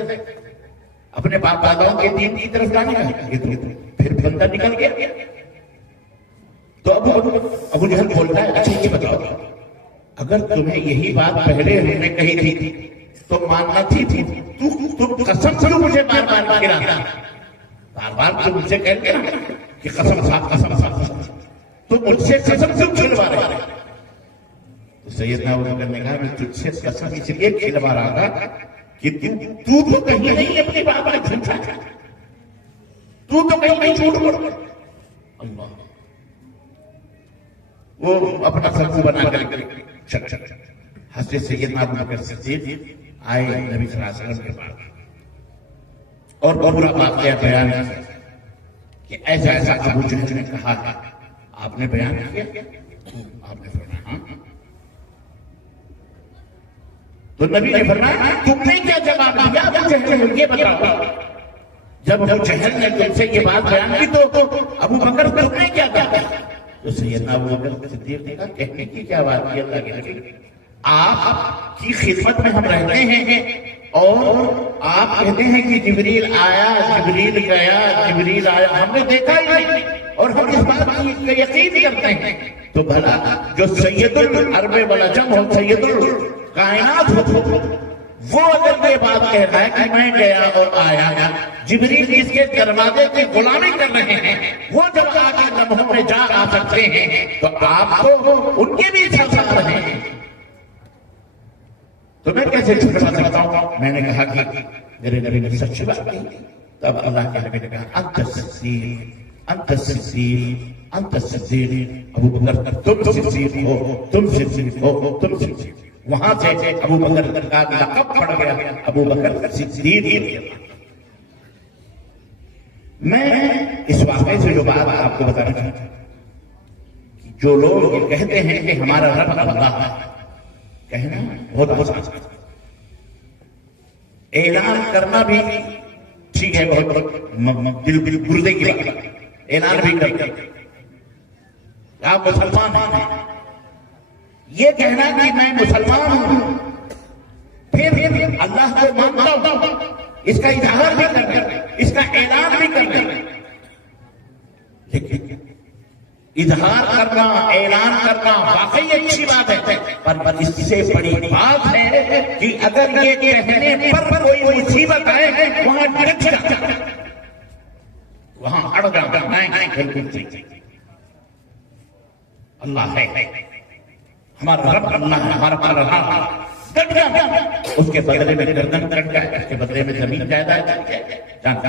اپنے باپ داداؤں کے دین کی طرف جانے کا، پھر بندہ نکل گیا۔ تو ابو جہل بولتا ہے اچھا یہ بتاؤ اگر تمہیں یہی بات پہلے ہم نے کہی تھی تو ماننا تھی تم قسم کیوں مجھے بار بار گراتا بار بار تم مجھ سے کہتے نا کہ قسم صاحب قسم صاحب تو مجھ سے قسم کیوں کھلوا رہے تو سیدنا ابو بکر نے کہا میں تجھ سے قسم اس لیے کھلوا رہا تھا کہ تو کہیں نہیں اپنی بات میں جھوٹا ہے تو کہیں نہیں جھوٹ بول اللہ وہ اپنا سرکو بنا کر چل حضرت سیدنا ابو بکر صدیق آئے نبی صلی اللہ علیہ وسلم کے پاس اور پورا واقعہ بیان کیا کہ ایسا ایسا ابو جہل نے کہا ہے آپ نے بیان کیا آپ نے فرمایا ہاں تو نبی نے فرمایا تم نے کیا جواب دیا ابو جہل یہ بتاؤ جب ابو جہل نے تم سے یہ بات بیان کی تو ابو بکر تم نے کیا کہا تو سیدنا ابو بکر صدیق نے کہا کہنے کی کیا بات کی اللہ کے نبی آپ کی خدمت میں ہم رہتے ہیں اور آپ کہتے ہیں کہ جبریل آیا جبریل گیا جبریل آیا ہم نے دیکھا ہی نہیں اور ہم اس بات کا یقین کرتے ہیں تو بھلا جو سید العرب والعجم ہو سید الکائنات ہو وہ اگر یہ بات کہہ رہا ہے کہ میں گیا اور آیا جبریل اس کے دروازے سے غلامی کر رہے ہیں وہ جب آگے لمحوں میں جا آ سکتے ہیں تو آپ تو ان کے بھی ساتھ رہے ہیں تو میں کیسے چھپا سکتا ہوں میں نے کہا کہ میرے نبی نے سچ بات کی تب اللہ کے نبی نے کہا انت الصدیق انت الصدیق انت الصدیق ابو بکر تم صدیق ہو تم صدیق ہو تم صدیق وہاں سے ابو بکر کا لقب پڑ گیا ابو بکر صدیق میں اس واقعے سے جو بات آپ کو بتانا چاہتا ہوں جو لوگ یہ کہتے ہیں کہ ہمارا رب اللہ ہے کہنا بہت آسان اعلان کرنا بھی ٹھیک ہے بہت دل گردے کی بات اعلان بھی کرتے آپ مسلمان ہیں یہ کہنا کہ میں مسلمان ہوں پھر اللہ کو مانتا ہوں اس کا اظہار بھی کرنا اس کا اعلان بھی کرنا لیکن اظہار کرنا اعلان کرنا واقعی اچھی بات ہے پر اس سے بڑی بات ہے کہ اگر یہ کہنے پر کوئی مصیبت آئے وہاں ڈٹ جاتا وہاں اڑ جاتا نہیں اللہ ہے ہمارا رب اللہ ہے ہمارا اللہ ڈٹ جاتا اس کے بدلے میں گردن کٹ جائے اس کے بدلے میں زمین جائیداد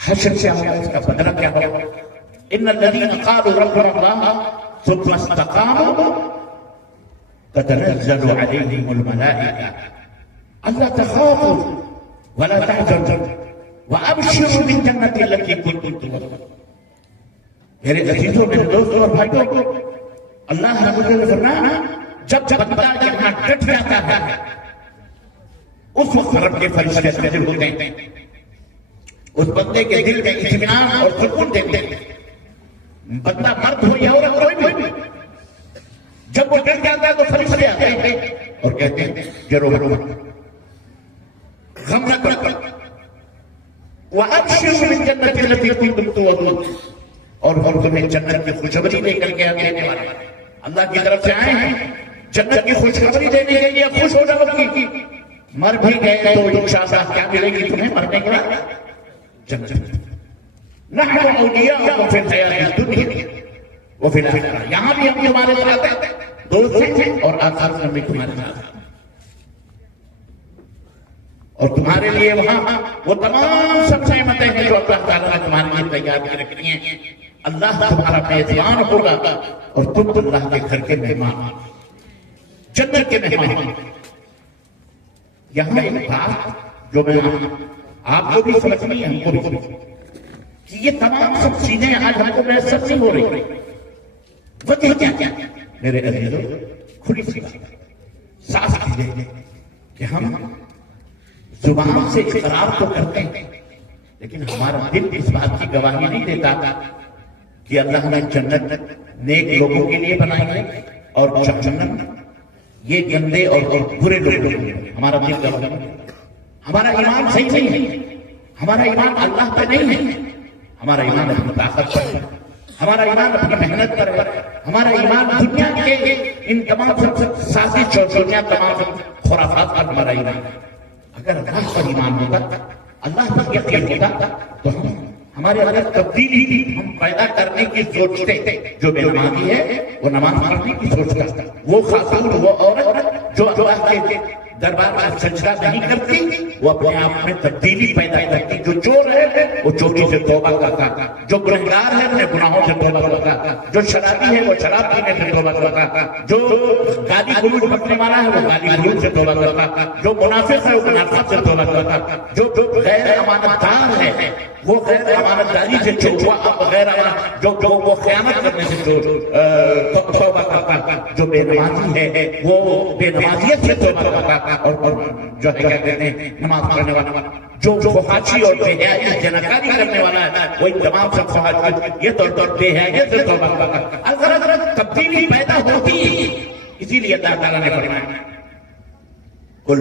حشر سے اس کا بدلہ کیا ہوگا ان الذين قالوا ربنا الله ثم استقاموا تتنزل عليهم الملائكه الا تخافوا ولا تحزنوا وابشروا بالجنه التي كنتم توعدون میرے عزیزوں میرے دوستوں اور بھائیوں اللہ رب العزت نے فرمایا جب بندہ یہاں ڈٹ جاتا ہے اس وقت رب کے فرشتے نازل ہوتے ہیں اس بندے کے دل میں اطمینان اور سکون دیتے ہیں بندہ مرد ہو یا عورت کوئی بھی جب وہ ڈر جاتا ہے تو فرشتے آتے ہیں اور کہتے ہیں جرو غم نہ کرو وَأَبْشِرُوا بِالْجَنَّةِ الَّتِي كُنتُمْ تُوعَدُونَ اور ہم تمہیں جنت کی خوشخبری دے کر کے دینے والے اللہ کی طرف سے آئے ہیں جنت کی خوشخبری دینے کے لیے خوش ہو جاؤ گی مر بھی گئے تو انشاءاللہ کیا ملے گی تمہیں مرنے کے بعد جنت نحن اولیاءکم فی الحیاۃ الدنیا وفی الآخرہ یہاں بھی ہم تمہارے ساتھ ہیں دوست ہیں اور آخرت میں بھی تمہارے ساتھ ہیں اور تمہارے لیے وہاں وہ تمام سب نعمتیں ہیں جو اللہ تعالیٰ نے تمہارے لیے تیار کی رکھی ہیں اللہ تمہارا میزبان ہوگا اور تم اللہ کے گھر کے مہمان جنت کے مہمان یہاں ایک بات جو میں آپ کو بھی سمجھنی ہے ہم کو بھی سمجھنی کہ یہ تمام سب چیزیں آج ہم کو میسر نہیں ہو رہی وجہ کیا میرے عزیزوں کھلی سی بات صاف کیجئے کہ ہم زبان سے اقرار تو کرتے ہیں لیکن ہمارا دل اس بات کی گواہی نہیں دیتا کہ اللہ نے جنت نیک لوگوں کے لیے بنائی ہے اور جہنم یہ گندے اور برے لوگوں کے لیے ہمارا دل گواہی نہیں دیتا ہمارا ایمان صحیح نہیں ہے ہمارا ایمان اللہ پہ نہیں ہے ہمارا ایمان اپنی طاقت پر ہے ہمارا ایمان اپنی محنت پر ہے، ہمارا ایمان دنیا کے ان تمام سازش اور دنیا تمام خرافات پر ہمارا ایمان ہے۔ اگر اللہ پر ایمان ہوگا، اللہ پر یقین ہوگا، تو ہمارے اندر تبدیلی ہم پیدا کرنے کی سوچتے، جو بے نمازی ہے وہ نماز پڑھنے کی سوچتا، وہ خاتون وہ عورت جو اللہ کے دربار میں سجدہ نہیں کرتی، وہ اپنے آپ میں تبدیلی پیدا کرتی۔ جو چور ہے وہ چوری سے توبہ کرتا، جو گنہگار ہے اپنے گناہوں سے توبہ کرتا، جو شرابی ہے وہ شراب پینے سے توبہ کرتا، جو گالی گلوچ بکنے والا ہے وہ گالی گلوچ سے توبہ کرتا، جو منافق ہے وہ منافقت سے توبہ کرتا، جو غیر امانت دار ہے وہ غیر امانت داری سے جو وہ خیانت کرنے سے توبہ کرتا، جو بے نمازی ہے وہ بے نمازیت سے توبہ کرتا، اور جو ہے کیا کہتے ہیں نماز پڑھنے والا، جو فحاشی اور بے حیائی جناکاری کرنے والا ہے وہ ان تمام سے فحاشی یہ طور بے حیائی سے توبہ کرتا۔ اگر تبدیلی پیدا ہوتی، اسی لیے اللہ تعالیٰ نے فرمایا قل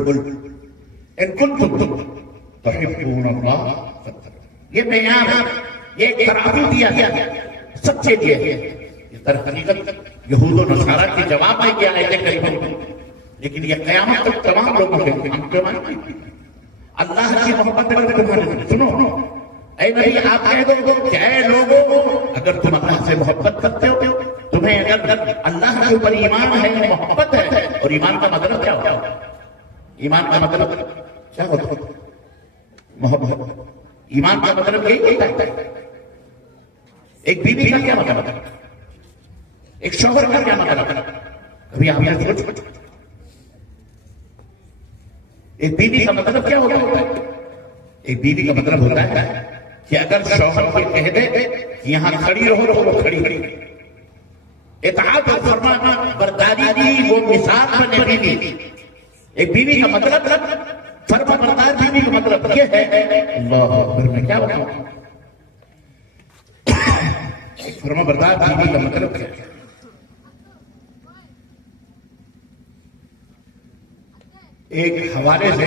ان کنتم تحبون اللہ یہ بیان، یہ ایک ترافی دیا گیا سب کے لیے۔ یہ در حقیقت یہود و نصارہ کے جواب میں کیا آیت کریمہ، لیکن یہ قیامت تک تمام لوگوں کے ہم کیوں مانیں؟ اللہ کی محبت اگر تمہارے سنو، اے نبی آپ کہہ دو کہ اے لوگوں اگر تم اللہ سے محبت کرتے ہو، تمہیں اگر اللہ کے اوپر ایمان ہے، محبت ہے، اور ایمان کا مطلب کیا ہوتا ہے؟ ایمان کا مطلب کیا ہوتا ہے؟ محبت۔ ایمان کا مطلب یہی ہوتا ہے۔ ایک بیوی کا کیا مطلب ہے؟ ایک شوہر کا کیا مطلب ہے؟ کبھی آپ نے سوچ ایک بیوی کا مطلب کیا ہوتا ہے؟ ایک بیوی کا مطلب ہوتا ہے کہ اگر شوہر کو کہہ دے کہ یہاں کھڑی رہو تو وہ کھڑی رہی، اطاعت اور فرما برداری کی وہ مثال بنے بیوی۔ ایک بیوی کا مطلب فرما بردار بیوی کا مطلب یہ ہے، اللہ اکبر میں کیا بتاؤں، فرما بردار بیوی کا مطلب کیا ہے؟ ایک حوالے سے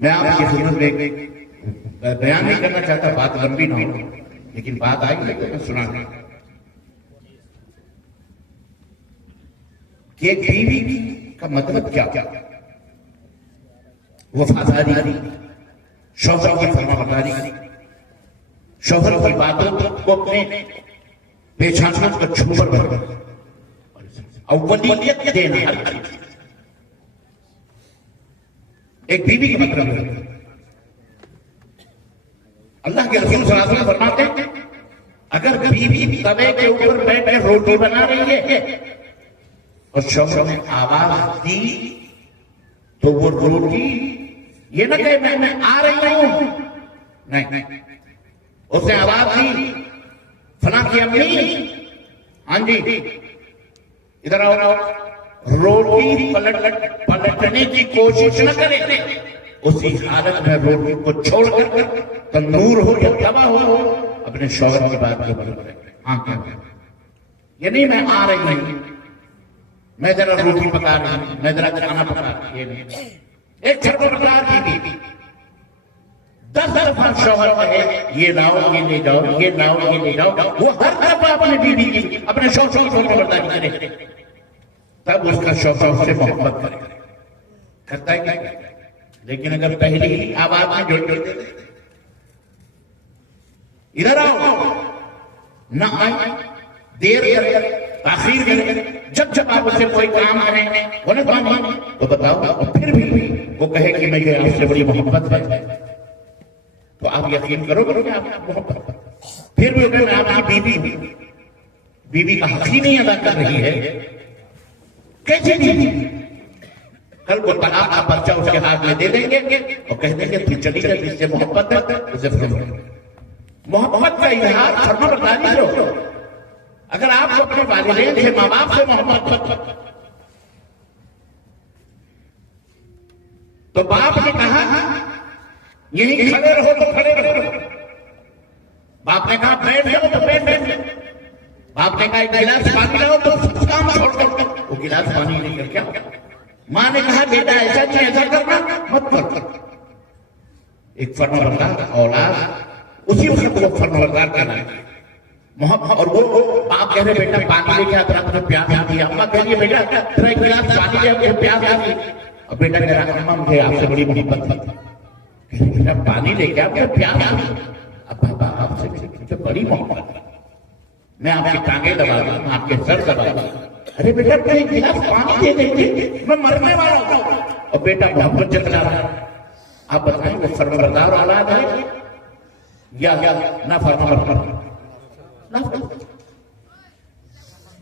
میں آپ کی خدمت میں بیان نہیں کرنا چاہتا، بات لمبی نہ ہو، لیکن بات آئی ہے تو میں سنا دوں کہ ایک بیوی کا مطلب کیا، وفاداری، شوہر کی فرما برداری، شوہر کی باتوں کو اپنے پیشانوں کا چھوبر بنا، اولیت دینا ہر چیز۔ ایک بیوی کا مطلب ہے، اللہ کے رسول صلی اللہ علیہ وسلم فرماتے ہیں اگر بیوی توے کے اوپر بیٹھ کے روٹی بنا رہی ہے اور شوہر نے آواز دی تو وہ روٹی یہ نہ کہ میں آ رہی ہوں، نہیں، اس نے آواز دی فلاں کی امی، ہاں جی ادھر آؤ، روٹی پلٹنے کی کوشش نہ کرے، اسی حالت میں روٹی کو چھوڑ کر تندور ہو یا توا ہو اپنے شوہر کی بات کو بولے، ہاں کیا یہ نہیں میں آ رہی ہوں، میں ذرا روٹی پکا رہی ہوں، میں ذرا کھانا پکا رہی ہوں، یہ نہیں۔ ایک خبردار بیوی 10 دفعہ شوہر کہے یہ لاؤ یہ لے جاؤ، یہ لاؤ یہ لے جاؤ، وہ ہر دفعہ اپنے بیوی کی اپنے شوہر کی خبرداری کرے، تب اس کا شوہر اس سے محبت کرے، کرتا ہے کیا؟ لیکن اگر پہلی آواز میں جوڑ دے ادھر آؤ نہ آئے، دیر کرے، تاخیر کرے، جب آپ اسے کوئی کام کریں وہ نہ کام تو بتاؤ، اور پھر بھی وہ کہے کہ مجھے آپ سے بڑی محبت ہے، تو آپ یقین کرو کہ آپ محبت، پھر بھی میں آپ کی بیوی کا حق ہی نہیں ادا کر رہی ہے، کیسے نہیں؟ کل کو طلاق کا پرچہ اس کے ہاتھ میں دے دیں گے اور کہہ دیں گے تو چلی جائے، جس سے محبت ہے اسے فرما، محبت کا اظہار فرما برداری ہو۔ اگر آپ کو اپنے والدین سے ماں باپ سے محبت تو باپ نے کہا یہیں کھڑے رہو تو کھڑے رہو، باپ نے کہا بیٹھ جاؤ تو بیٹھ جاؤ، باپ نے کہا ایک گلاس پانی لاؤ تو سب کام چھوڑ کر وہ گلاس پانی لے کر کیا، ماں نے کہا بیٹا ایسا نہیں ایسا کرنا مت کر، ایک فرمانبردار اولاد اسی وقت وہ فرمانبردار کہلاتی ہے. محبت. اور وہ باپ کہہ رہے بیٹا پانی لے کے آ مجھے پیاس آتی ہے. اماں کہہ رہی ہے بیٹا ذرا ایک گلاس پانی لے مجھے پیاس آتی ہے. اور بیٹا کہہ رہا اماں مجھے آپ سے بڑی محبت ہے. بیٹا پانی لے کے آ مجھے پیاس آتی ہے. اب پاپا آپ سے مجھے بڑی محبت ہے, میں آپ کی ٹانگیں دبا دوں, میں آپ کے سر دبا دوں. ارے بیٹا میں ایک گلاس پانی دے دیں, میں مرنے والا ہوں. اور بیٹا محبت جتلا رہا ہے. آپ بتائیں وہ فرمانبردار اولاد ہے یا نہ فرمانبردار؟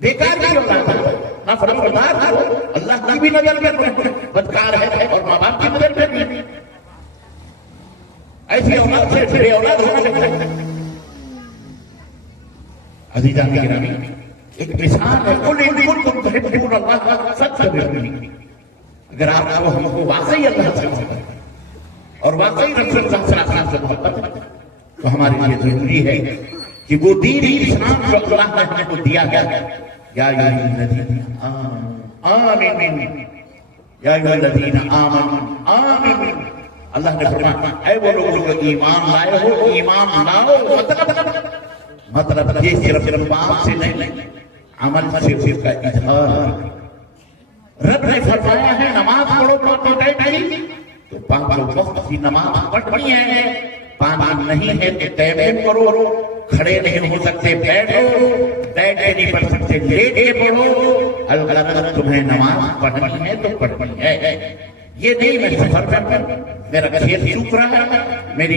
بیکار کی اولاد ہے, نہ فرمانبردار ہے. اللہ کی بھی نظر میں بدکار ہے اور ماں باپ کی نظر میں بھی. ایسی اولاد سے بے اولاد ہونا چاہیے. عزیزان گرامی, ایک مثال ہے قل ان کنتم تحبون اللہ فاتبعونی. اگر آپ کو ہم کو واقعی اللہ سے محبت ہے اور واقعی رسول اللہ صلی اللہ علیہ وسلم سے محبت ہے تو ہمارے لیے ضروری ہے کہ وہ دین اسلام جو اللہ نے ہم کو دیا گیا ہے, یا ایھا الذین آمنوا یا ایھا الذین آمنوا آمنوا. اللہ نے فرمایا اے وہ لوگ جو ایمان لائے ہو ایمان لاؤ. مطلب یہ صرف زبان سے نہیں, عمل سے اس کا اظہار. رب نے فرمایا ہے نماز پڑھو تو ٹائم تو 5 وقت کی نماز پڑھنی ہے. پانی نہیں ہے تو تیمم کرو. کھڑے نہیں ہو سکتے بیٹھو, بیٹھ کے نہیں پڑھ سکتے لیٹ کے پڑھو. اگر تمہیں نماز پڑھنی ہے تو پڑھنی ہے. یہ نہیں میں سفر میں میرا کھیت سوکھ رہا ہے, میری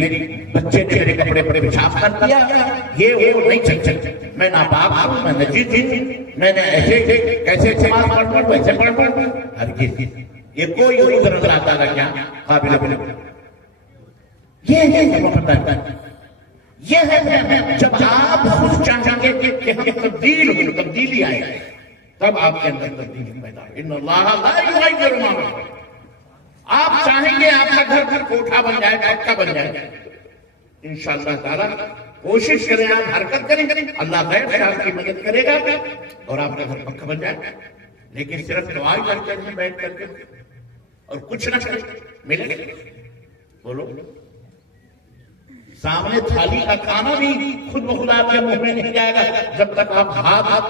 بچے نے میرے کپڑے پر پیشاب کر دیا, یہ وہ نہیں چل سکتے. میں ناپاک ہوں, میں نجس ہوں, میں نے ایسے کیسے نماز پڑھ ویسے پڑھ. ہرگز یہ کوئی عذر نظر آتا ہے کیا قابل بنے. یہ ہے جب آپ خود چاہیں گے کہ ہم تبدیلی آئے تب آپ کے اندر تبدیلی پیدا ہے. ان اللہ لا یغیر ما بقوم. آپ چاہیں گے آپ کا گھر کوٹھا بن جائے, پکا بن جائے. انشاءاللہ تعالی کوشش کریں, آپ حرکت کریں, اللہ خیر سے آپ کی مدد کرے گا اور آپ کا گھر پکا بن جائے. لیکن صرف دعا کرتے ہیں بیٹھ کر کے اور کچھ نہ کریں ملے گا. بولو سامنے تھالی کا کھانا بھی خود بخود آپ کے منہ میں نہیں جائے گا جب تک آپ ہاتھ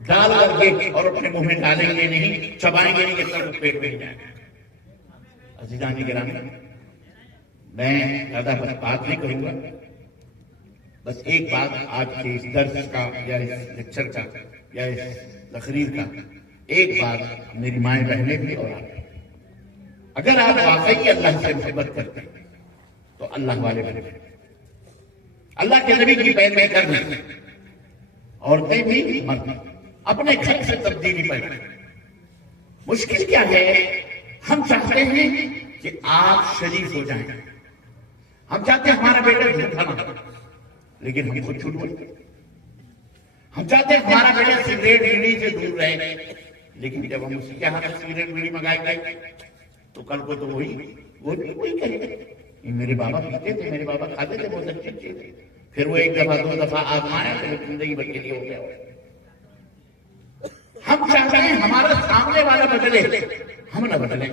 ڈال کر کے اور اپنے منہ میں ڈالیں گے نہیں, چبائیں گے نہیں, جب تک پیٹ میں جائے گا. عزیزان گرامی, میں زیادہ بات نہیں کروں گا. بس ایک بات آج کے اس درس کا یا اس لیکچر کا یا اس تقریر کا ایک بات میری مائیں بہنیں بھی اور آپ, اگر آپ واقعی اللہ سے محبت کرتے ہیں تو اللہ والے بنے, اللہ کے نبی کی پیروی کرنا. عورتیں بھی مرد اپنے گھر سے تبدیلی پیدا. مشکل کیا ہے, ہم چاہتے ہیں کہ آپ شریف ہو جائیں, ہم چاہتے ہیں ہمارا بیٹا جھوٹا نہ ہو لیکن ہم خود جھوٹ بولتے. ہم چاہتے ہیں ہمارا بیٹا سگریٹ بیڑی سے دور رہے لیکن جب ہم اس کے ہاتھ سگریٹ بیڑی منگائیں گے تو کل کو تو وہی کہے گا میرے بابا پیتے تھے, میرے بابا کھاتے تھے, بہت اچھی چیز. پھر وہ ایک دفعہ 2 دفعہ آزمایا تو زندگی بھر کے لیے ہو گیا. ہم چاہتے ہیں ہمارا سامنے والا بدلے, ہم نہ بدلیں.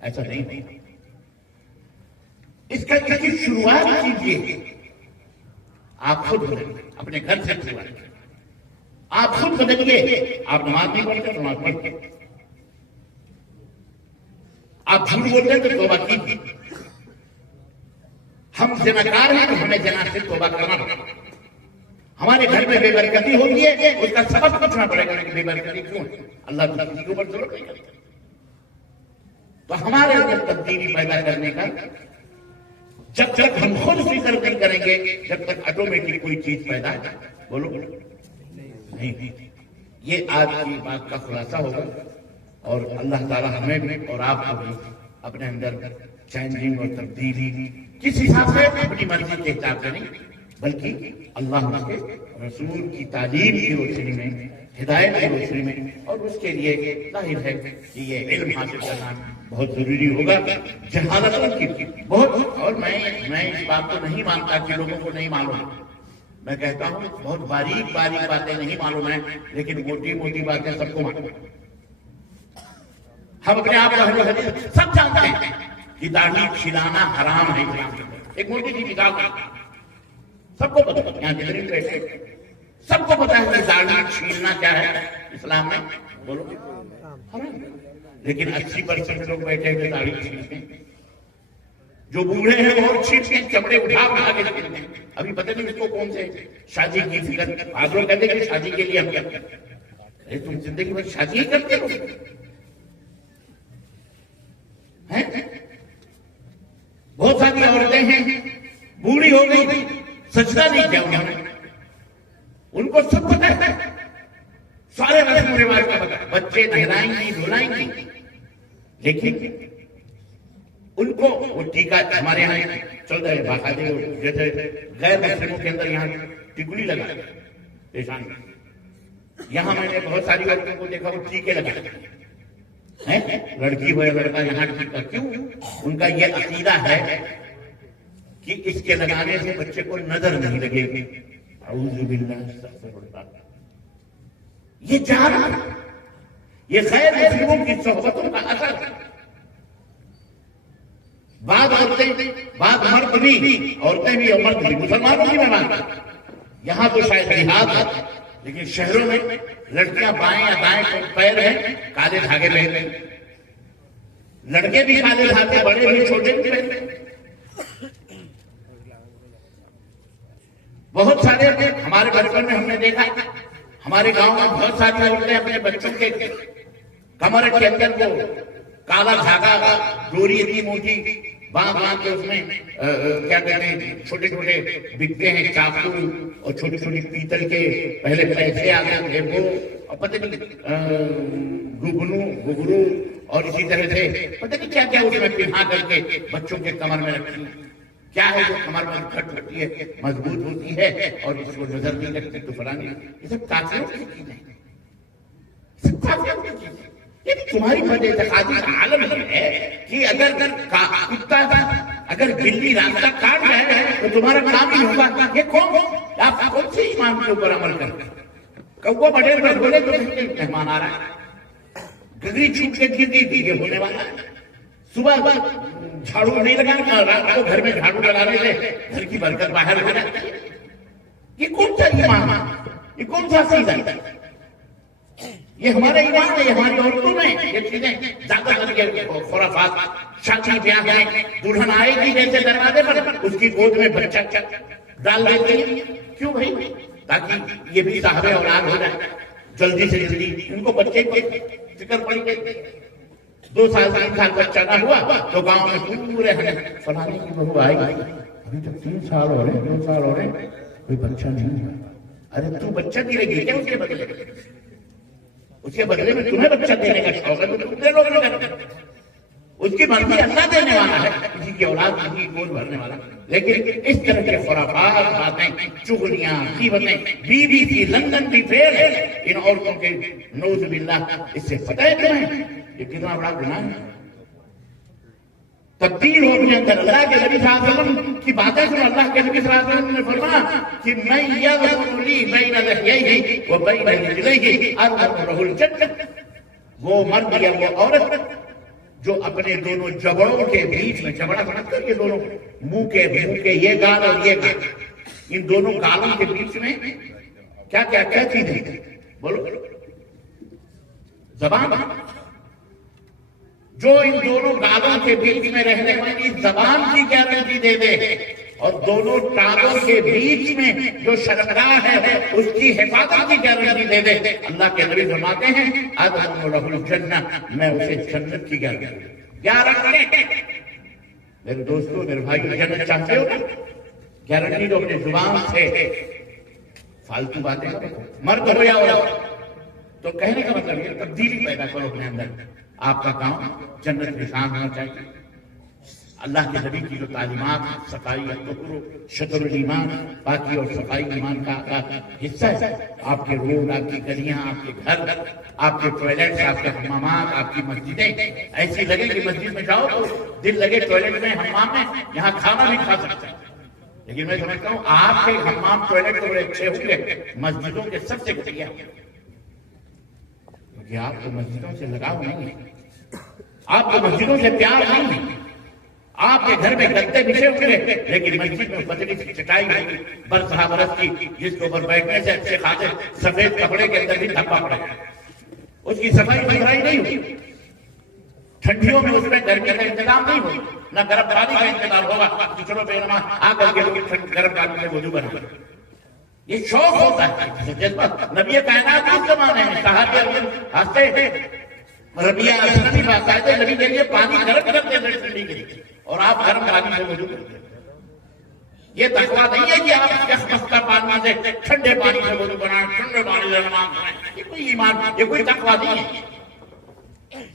ایسا نہیں. اس کا کسی شروعات کیجیے. آپ خود بدلیں, اپنے گھر سے شروعات. آپ خود بدلیے. آپ نماز نہیں پڑھتے, نماز پڑھتے. آپ جھوٹ بولتے ہیں تو توبہ کیجیے. ہم زناکار ہیں تو ہمیں زنا سے توبہ کرنا پڑے. ہمارے گھر میں بے برکتی ہوتی ہے, اس کا سبب پوچھنا پڑے گا کہ بے برکتی کیوں ہے. اللہ کی کسی کے اوپر ضرورت نہیں کرتا. تو ہمارے اندر تبدیلی پیدا کرنے کا جب تک ہم خود فکر نہیں کریں گے جب تک آٹومیٹک کوئی چیز پیدا ہے. بولو نہیں. یہ آج کی بات کا خلاصہ ہوگا اور اللہ تعالی ہمیں بھی اور آپ کو بھی اپنے اندر چینجنگ اور تبدیلی کس حساب سے, اپنی مرضی کے حساب سے نہیں بلکہ اللہ کے رسول کی تعلیم کی روشنی میں, ہدایت کی روشنی میں. اور اس کے لیے ظاہر ہے کہ یہ علم حاصل کرنا بہت ضروری ہوگا. جہالتوں کی بہت, اور میں اس بات کو نہیں مانتا کہ لوگوں کو نہیں معلوم. میں کہتا ہوں بہت باریک باتیں نہیں معلوم ہیں لیکن موٹی موٹی باتیں سب کو معلوم. ہم اپنے آپ کو سب جانتے ہیں کہ داڑھی چھلانا حرام ہے اسلام کے اندر. ایک موٹی سی مثال سب کو پتا ہے, یہاں جتنے بیٹھے سب کو پتا ہے کہ داڑھی چھیلنا کیا ہے اسلام میں, بولو حرام. لیکن 80% لوگ بیٹھے ہوئے داڑھی چھیلتے ہیں. جو بوڑھے ہیں وہ چھیل کے چمڑے اٹھا کے چھیلتے ہیں. ابھی پتہ نہیں اس کو کون سے شادی کی فکر. آج لوگ کہتے ہیں کہ شادی کے لیے ہم کیا کرتے ہیں. ارے تم زندگی میں شادی ہی کرتے ہو. بہت ساری عورتیں ہیں بوڑھی ہو گئی, سجدہ نہیں کیا انہوں نے. ان کو سب پتہ ہے, سارے رسم و رواج کا پتہ ہے. بچے نہلائیں گی دھلائیں گی, لیکن ان کو وہ ٹیکا ہمارے یہاں چل رہے باقاعدے جیسے غیر مسلموں کے اندر یہاں ٹکڑی لگا پیشان میں. یہاں میں نے بہت ساری عورتوں کو دیکھا وہ ٹیکے لگا لڑکی ہو یا لڑکا یہاں ٹیکا. کیوں؟ ان کا یہ عقیدہ ہے کہ اس کے لگانے سے بچے کو نظر نہیں لگے گی. اعوذ باللہ استغفر اللہ. یہ جان, یہ غیر مسلموں کی صحبتوں کا اثر. بعض عورتیں, بعض مرد بھی, عورتیں بھی اور مرد بھی, مسلمانوں کی میں مانتا یہاں تو شاید دیہات ہے, لیکن شہروں میں لڑکیاں بائیں یا دائیں پیر ہیں کالے دھاگے پہنتے ہیں. لڑکے بھی کالے دھاگے, بڑے بھی چھوٹے بھی پہنتے ہیں. بہت سارے ہمارے بچپن میں ہم نے دیکھا, ہمارے گاؤں میں بہت ساری عورتیں اپنے بچوں کے کمر کے اندر وہ کالا دھاگا ڈوری اتنی موٹی باندھ کے اس میں کیا کہتے ہیں چھوٹے چھوٹے بکتے ہیں چاقو اور چھوٹی چھوٹی پیتل کے پہلے پیسے آتے تھے وہ, اور پتہ نہیں گگرو اور اسی طرح سے پتہ نہیں کیا کیا اس میں پہنا کر کے بچوں کے کمر میں رکھتی ہیں. کیا ہے جو کمر میں کھٹ ہوتی ہے, مضبوط ہوتی ہے اور اس کو نظر نہیں لگتی تو فلانی. یہ سب کافروں کی چیزیں ہیں, سب کافروں کی چیزیں. یہ تمہاری بد اعتقادی کا عالم ہے کہ اگر کتا تھا, اگر بلی راستہ کاٹ جائے تو تمہارا کام ہی ہوگا. یہ آپ کون سے ایمان کے اوپر عمل کرتے ہیں؟ کوا بڑے پر بولے تو مہمان آ رہا ہے, گگری چھوٹ کے گر گئی تھی, یہ ہونے والا ہے. صبح جھاڑو نہیں لگانا, رات کو گھر میں جھاڑو لگانے سے گھر کی برکت باہر ہو جاتی ہے. یہ کون سا ایمان, یہ کون سا عقیدہ ہے؟ یہ ہمارا ایمان ہے, یہ ہماری عورتوں میں یہ چیزیں زیادہ کر کے خرافات. شادی بیاہ میں دلہن آئے گی جیسے دروازے پر, اس کی گود میں بچہ ڈال دیتے ہیں. کیوں بھائی؟ تاکہ یہ بھی صاحب اولاد ہو جائے جلدی سے جلدی. ان کو بچے کی فکر پڑی گئی. 2 سال 3 سال بچہ نہ ہوا تو گاؤں میں پورے فلانے کی بہو آئے گی, ابھی تک 3 سال ہو رہے 2 سال ہو رہے کوئی بچہ نہیں ہوا. ارے تو بچہ دے گی کیا اس کے بدلے میں؟ اس کے بدلے میں تمہیں بچہ دینے کا شوق ہے تو تم دے لوگ نہیں. اس کی مرضی اللہ دینے والا ہے, کسی کی اولاد کسی کی گود بھرنے والا. لیکن اس طرح کے خرافات باتیں, چغلیاں, غیبتیں, BBC لندن بھی فیل ہے ان عورتوں کے, نعوذ باللہ. اس سے پتہ ہے تمہیں یہ کتنا بڑا گناہ ہے. تبدیل ہو اپنے اندر. اللہ کے نبی صلی اللہ علیہ وسلم کی باتیں سن. اللہ کے نبی صلی اللہ علیہ وسلم نے فرمایا کہ من یغفر لی بین لحییہ و بین رجلیہ ادخلہ الجنہ. وہ مرد یا وہ عورت جو اپنے دونوں جبڑوں کے بیچ میں, جبڑا سمجھ کر یہ دونوں منہ کے یہ گال اور یہ گال, ان دونوں گالوں کے بیچ میں کیا کیا کیا چیز ہے بولو؟ زبان. جو ان دونوں گالوں کے بیچ میں رہنے والی زبان کی گارنٹی دے دے اور دونوں ٹانگوں کے بیچ میں جو شرمگاہ ہے اس کی حفاظت کی گارنٹی دے دے, اللہ کے نبی فرماتے ہیں ادخلہ الجنہ, میں اسے جنت کی گارنٹی. میرے دوستو, میرے بھائی, جنت چاہتے ہو نا, گارنٹی تو اپنی زبان سے. فالتو باتیں مرد ہو یا عورت تو کہنے کا مطلب یہ تبدیلی پیدا کرو اپنے اندر. آپ کا کام جنت نشان ہونا چاہیے. اللہ کے نبی کی جو تعلیمات, صفائی شطر الایمان, پاکی اور صفائی ایمان کا حصہ ہے. آپ کے روڈ, آپ کی گلیاں, آپ کے گھر, آپ کے ٹوائلٹ, آپ کے حمامات, آپ کی مسجدیں ایسی لگے کہ مسجد میں جاؤ تو دل لگے ٹوائلٹ میں, حمام میں, یہاں کھانا بھی کھا سکتا ہے. لیکن میں سمجھتا ہوں آپ کے حمام ٹوائلٹ تو بڑے اچھے ہوں گے, مسجدوں کے سب سے گھٹیا, کیونکہ آپ کو مسجدوں سے لگاؤ نہیں ہے, آپ کو مسجدوں سے پیار نہیں ہے. آپ کے گھر میں گدے بچھے ہوں گے لیکن مسجد میں پتلی سی چٹائی ہوگی برسہ برس کی، جس کے اوپر بیٹھنے سے اچھے خاصے سفید کپڑے کے اندر بھی دھبا پڑے گا، اس کی صفائی ستھرائی نہیں ہوگی۔ ٹھنڈیوں میں اس میں گرمی کا انتظام نہیں ہوگا، نہ گرم پانی کا انتظام ہوگا، کچڑوں پہ آ کر کے گرم پانی میں وضو بنا۔ یہ شوق ہوتا ہے جذبہ۔ نبی کائنات اس زمانے میں صحابہ ہنستے ہیں، ربیہ اسلمی باقاعدہ نبی کے لیے پانی گرم کرتے تھے ٹھنڈی کے لیے، اور آپ گرم پانی سے وضو کرتے ہیں۔ یہ تقویٰ نہیں ہے کہ آپ یخمستہ پانی سے ٹھنڈے پانی سے وضو بنائیں، ٹھنڈے پانی سے نماز پڑھیں، یہ کوئی ایمان، یہ کوئی تقویٰ نہیں ہے۔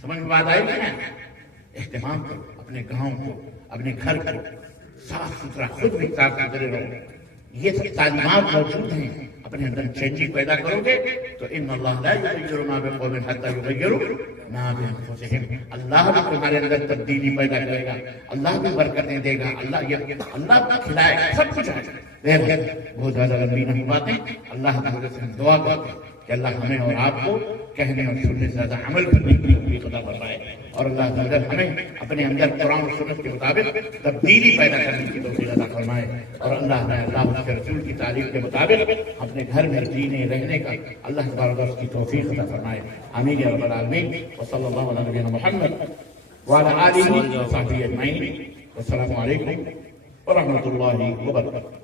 سمجھ میں بات آئی کہ اہتمام کرو اپنے گاؤں کو، اپنے گھر کو صاف ستھرا، خود بھی صاف ستھرے رہو۔ یہ سب تعلیمات موجود ہیں، اپنے اندر چینجنگ پیدا کرو گے تو ان اللہ لا یغیر ما بقوم حتی یغیروا ما بانفسہم، اللہ بھی تمہارے اندر تبدیلی پیدا کرے گا، اللہ بھی برکتیں دے گا، اللہ کھلائے گا، سب کچھ ہے۔ بہت زیادہ لمبی نہیں باتیں، اللہ تعالیٰ سے ہم دعا کرتے ہیں کہ اللہ ہمیں اور آپ کو کہنے اور سننے سے زیادہ عمل کرنے کی توفیق عطا فرمائے، اور اللہ تعالیٰ ہمیں اپنے اندر قرآن و سنت کے مطابق تبدیلی پیدا کرنے کی توفیق عطا فرمائے، اور اللہ اس کے رسول کی تعلیم کے مطابق اپنے گھر میں جینے رہنے کا اللہ تبارک و تعالیٰ کی توفیق عطا فرمائے۔ آمین یا رب العالمین، وصلی اللہ علی نبینا محمد وعلی آلہ وصحبہ اجمعین، والسلام علیکم ورحمۃ اللہ وبرکاتہ۔